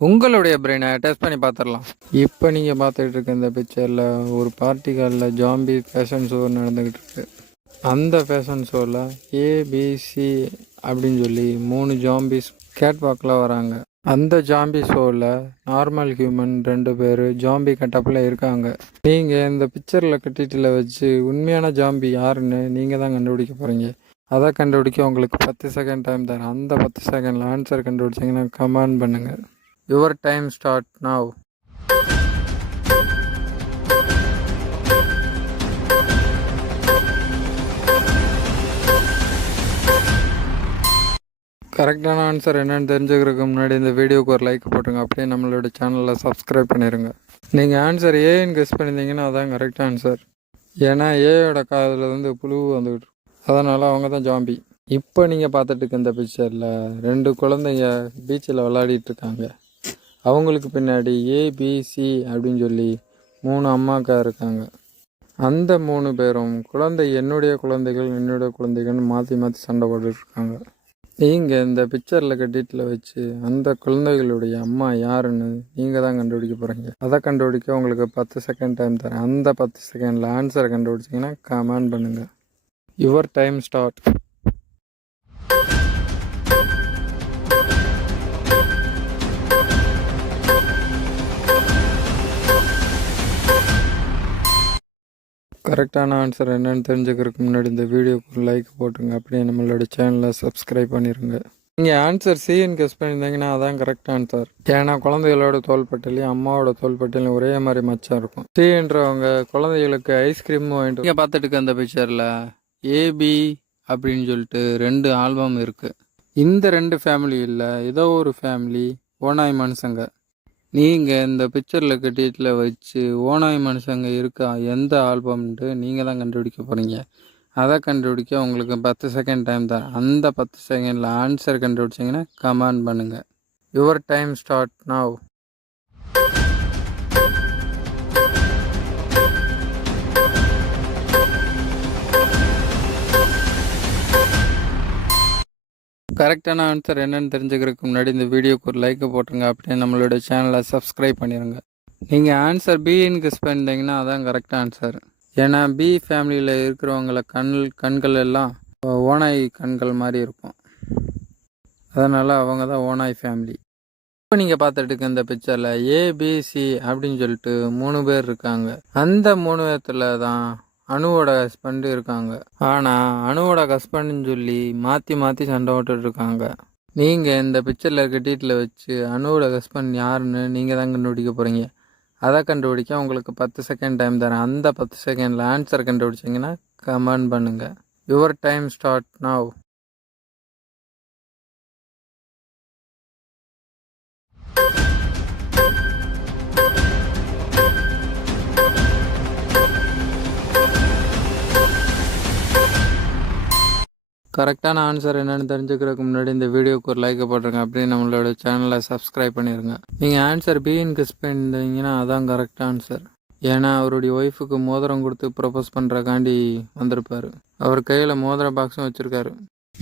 உங்களுடைய பிரெயினை டெஸ்ட் பண்ணி பார்த்துடலாம். இப்போ நீங்கள் பார்த்துட்டு இருக்க இந்த பிக்சரில் ஒரு பார்ட்டி காலில் ஜாம்பி ஃபேஷன் ஷோ நடந்துக்கிட்டு இருக்கு. அந்த ஃபேஷன் ஷோவில் ஏபிசி அப்படின்னு சொல்லி 3 ஜாம்பிஸ் கேட் வாக்கில் வராங்க. அந்த ஜாம்பி ஷோவில் நார்மல் ஹியூமன் 2 பேர் ஜாம்பி கட்டப்பில் இருக்காங்க. நீங்கள் இந்த பிக்சரில் கட்டிட்டில் வச்சு உண்மையான ஜாம்பி யாருன்னு நீங்கள் தான் கண்டுபிடிக்க போகிறீங்க. அதை கண்டுபிடிக்க உங்களுக்கு 10 செகண்ட் டைம் தரேன். அந்த 10 செகண்டில் ஆன்சர் கண்டுபிடிச்சிங்கன்னா கமெண்ட் பண்ணுங்கள். Your time start now. கரெக்டான ஆன்சர் என்னென்னு தெரிஞ்சுக்கிறதுக்கு முன்னாடி இந்த வீடியோக்கு ஒரு லைக் போட்டுருங்க. அப்படியே நம்மளோட சேனலில் சப்ஸ்கிரைப் பண்ணிடுங்க. நீங்கள் ஆன்சர் ஏன்னு கெஸ் பண்ணியிருந்தீங்கன்னா அதான் கரெக்ட் ஆன்சர். ஏன்னா ஏயோட காதில் வந்து புழு வந்துக்கிட்டு இருக்கும். அதனால் அவங்க தான் ஜாம்பி. இப்போ நீங்கள் பார்த்துட்டு இருக்க இந்த பிக்சரில் 2 குழந்தைங்க பீச்சில் விளையாடிட்டு இருக்காங்க. அவங்களுக்கு பின்னாடி ஏபிசி அப்படின்னு சொல்லி 3 அம்மாக்கா இருக்காங்க. அந்த 3 பேரும் என்னுடைய குழந்தைகள்னு மாற்றி மாற்றி சண்டை போட்டுட்ருக்காங்க. நீங்கள் இந்த பிக்சரில் கட்டிட்டில் வச்சு அந்த குழந்தைகளுடைய அம்மா யாருன்னு நீங்கள் தான் கண்டுபிடிக்க போகிறீங்க. அதை கண்டுபிடிக்க உங்களுக்கு 10 செகண்ட் டைம் தரேன். அந்த 10 செகண்டில் ஆன்சரை கண்டுபிடிச்சிங்கன்னா கமெண்ட் பண்ணுங்கள். Your time start. கரெக்டான ஆன்சர் என்னென்னு தெரிஞ்சுக்கிறதுக்கு முன்னாடி இந்த வீடியோக்கு லைக் போட்டுருங்க. அப்படியே நம்மளோட சேனலை சப்ஸ்கிரைப் பண்ணிடுங்க. நீங்கள் ஆன்சர் சின்னு கெஸ் பண்ணியிருந்தீங்கன்னா அதான் கரெக்ட் ஆன்சர். ஏன்னா குழந்தைகளோட தோள்பட்டையிலையும் அம்மாவோட தோள்பட்டையிலையும் ஒரே மாதிரி மச்சம் இருக்கும். சின்றவங்க குழந்தைகளுக்கு ஐஸ்கிரீம் வாங்கிட்டு நீங்கள் பார்த்துட்டு இருக்க அந்த பிக்சரில் ஏபி அப்படின்னு சொல்லிட்டு 2 ஆல்பம் இருக்குது. இந்த 2 ஃபேமிலி இல்லை, ஏதோ ஒரு ஃபேமிலி ஓனாய் மனுஷங்க. நீங்கள் இந்த பிக்சரில் கட்டிட்டில் வச்சு ஓனாய் மனுஷங்க இருக்கா எந்த ஆல்பம்ன்ட்டு நீங்கள் தான் கண்டுபிடிக்க போகிறீங்க. அதை கண்டுபிடிக்க உங்களுக்கு 10 செகண்ட் டைம் தான். அந்த 10 செகண்டில் ஆன்சர் கண்டுபிடிச்சிங்கன்னா கமெண்ட் பண்ணுங்கள். Your time start now. கரெக்டான ஆன்சர் என்னென்னு தெரிஞ்சுக்கிறதுக்கு முன்னாடி இந்த வீடியோக்கு ஒரு லைக் போட்டுருங்க. அப்படியே நம்மளோட சேனலை சப்ஸ்கிரைப் பண்ணிடுங்க. நீங்கள் ஆன்சர் பின்னு கெஸ் பண்ணிட்டீங்கன்னா அதான் கரெக்ட் ஆன்சர். ஏன்னா பி ஃபேமிலியில் இருக்கிறவங்கள கண்கள் எல்லாம் ஓனாய் கண்கள் மாதிரி இருக்கும். அதனால் அவங்க தான் ஓனாய் ஃபேமிலி. இப்போ நீங்கள் பார்த்துட்டு இருக்க இந்த பிக்சரில் ஏபிசி அப்படின்னு சொல்லிட்டு 3 பேர் இருக்காங்க. அந்த 3 பேர்த்தில் தான் அணுவோட ஹஸ்பண்ட் இருக்காங்க. ஆனால் அணுவோட ஹஸ்பண்ட்னு சொல்லி மாற்றி மாற்றி சண்டை போட்டுட்டு இருக்காங்க. நீங்கள் இந்த பிக்சரில் இருக்க டீட்டில் வச்சு அணுவோட ஹஸ்பண்ட் யாருன்னு நீங்கள் தான் கண்டுபிடிக்க போகிறீங்க. அதை கண்டுபிடிக்க உங்களுக்கு 10 செகண்ட் டைம் தரேன். அந்த 10 செகண்டில் ஆன்சர் கண்டுபிடிச்சிங்கன்னா கமெண்ட் பண்ணுங்கள். Your time start now. கரெக்டான ஆன்சர் என்னென்னு தெரிஞ்சுக்கிறதுக்கு முன்னாடி இந்த வீடியோக்கு ஒரு லைக் போட்டுருங்க. அப்படியே நம்மளோட சேனலை சப்ஸ்கிரைப் பண்ணிடுங்க. நீங்கள் ஆன்சர் பின்னு கெஸ் பண்ணியிருந்தீங்கன்னா அதான் கரெக்ட் ஆன்சர். ஏன்னா அவருடைய ஒய்ஃபுக்கு மோதிரம் கொடுத்து ப்ரப்போஸ் பண்ணுறக்காண்டி வந்திருப்பார். அவர் கையில் மோதிர பாக்ஸும் வச்சுருக்காரு.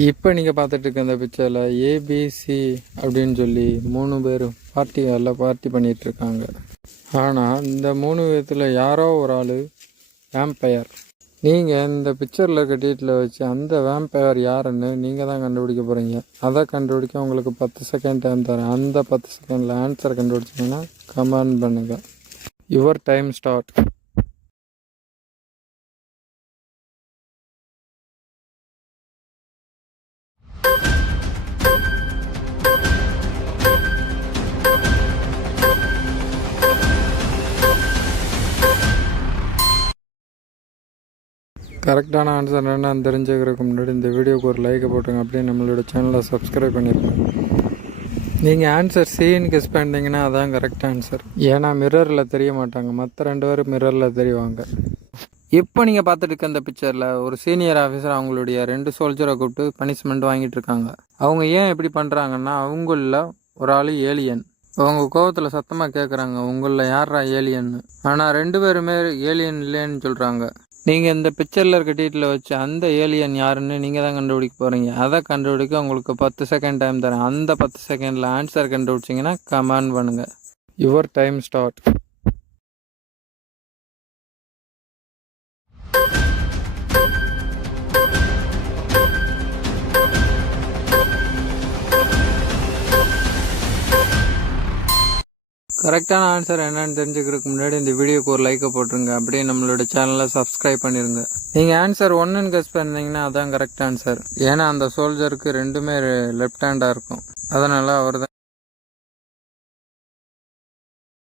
இப்போ நீங்கள் பார்த்துட்டு இருக்க இந்த பிக்சரில் ஏபிசி அப்படின்னு சொல்லி 3 பேர் பார்ட்டி பண்ணிகிட்ருக்காங்க. ஆனால் இந்த 3 பேர்த்தில் யாரோ ஒரு ஆள் வேம்பயர். நீங்கள் இந்த பிக்சரில் இருக்க டீட்டில் வச்சு அந்த வேம்பயர் யாருன்னு நீங்கள் தான் கண்டுபிடிக்க போகிறீங்க. அதை கண்டுபிடிக்க உங்களுக்கு 10 செகண்ட் டைம் தரேன். அந்த 10 செகண்டில் ஆன்சர் கண்டுபிடிச்சிங்கன்னா கமெண்ட் பண்ணுங்கள். Your time start. கரெக்டான ஆன்சர் என்னென்னு தெரிஞ்சுக்கிறதுக்கு முன்னாடி இந்த வீடியோக்கு ஒரு லைக் போட்டுருங்க. அப்படியே நம்மளோட சேனலை சப்ஸ்கிரைப் பண்ணிடுங்க. நீங்கள் ஆன்சர் சின்னு கெஸ் பண்ணிட்டீங்கன்னா அதான் கரெக்ட் ஆன்சர். ஏன்னா மிரரில் தெரிய மாட்டாங்க, மற்ற 2 பேர் மிரரில் தெரிவாங்க. இப்போ நீங்கள் பார்த்துட்டு இருக்க இந்த பிக்சரில் ஒரு சீனியர் ஆஃபீஸர் அவங்களுடைய 2 சோல்ஜரை கூப்பிட்டு பனிஷ்மெண்ட் வாங்கிட்டு இருக்காங்க. அவங்க ஏன் எப்படி பண்ணுறாங்கன்னா, அவங்களில் ஒரு ஆள் ஏலியன். அவங்க கோவத்தில் சத்தமாக கேட்குறாங்க, உங்களில் யாரா ஏலியன்னு. ஆனால் 2 பேருமே ஏலியன் இல்லைன்னு சொல்கிறாங்க. நீங்கள் இந்த பிக்சரில் இருக்க டீட்டில் வச்சு அந்த ஏலியன் யாருன்னு நீங்கள் தான் கண்டுபிடிக்க போகிறீங்க. அதை கண்டுபிடிக்க உங்களுக்கு 10 செகண்ட் டைம் தரேன். அந்த 10 செகண்டில் ஆன்சர் கண்டுபிடிச்சிங்கன்னா கமெண்ட் பண்ணுங்கள். Your time start. கரெக்டான ஆன்சர் என்னன்னு தெரிஞ்சுக்கிறதுக்கு முன்னாடி இந்த வீடியோக்கு ஒரு லைக்கை போட்டுருங்க. அப்படியே நம்மளோட சேனலை சப்ஸ்கிரைப் பண்ணிடுங்க. நீங்கள் ஆன்சர் 1ன்னு கெஸ் பண்ணீங்கன்னா அதான் கரெக்ட் ஆன்சர். ஏன்னா அந்த சோல்ஜருக்கு ரெண்டுமே லெஃப்ட் ஹேண்டாக இருக்கும். அதனால் அவர் தான்